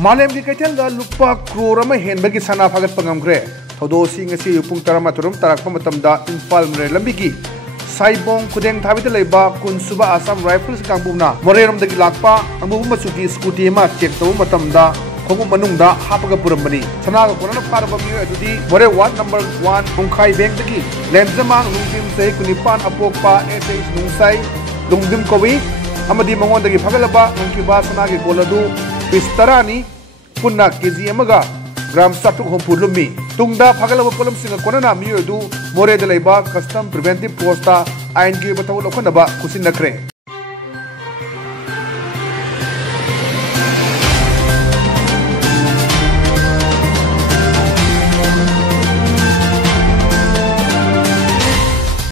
मालेम की कैथल लुपा क्रोर हेनबगी सना फागत पंगमग्रे थौदोसिंग असि पुंग 12 तारकपा मतमदा इम्फाल मरे लंबी की साइबोंग खुदेंग थाबिद लेबा कुनसुबा आसाम राइफल्स कांगबुना मोरेरमदगी लाकपा अंगबु मचुकी स्कूटी मा चेक तौ मतमदा खोगु मनुंगदा हापगा पुरमबनी सनागा कोना फारबा मियो अदुदी मोरे वार्ड नंबर 1 उंखाई बैंकदगी लेंजमांग लुंगिम से कुनिपान अपोकपा एसएच नुंसाई लुंगिम कोवी अमदी मंगोंदगी फगलबा नुंकिबा सनागी गोलदु पिस्तरानी पुन्ना केजी अमगा ग्राम सातुक होमपुर लुमी तुंगदा फगलबा पोलम सिंग कोना मियो दु मोरे दलेबा कस्टम प्रिवेंटिव पोस्टा आइन की बतौ लखनबा खुसिन नखरे।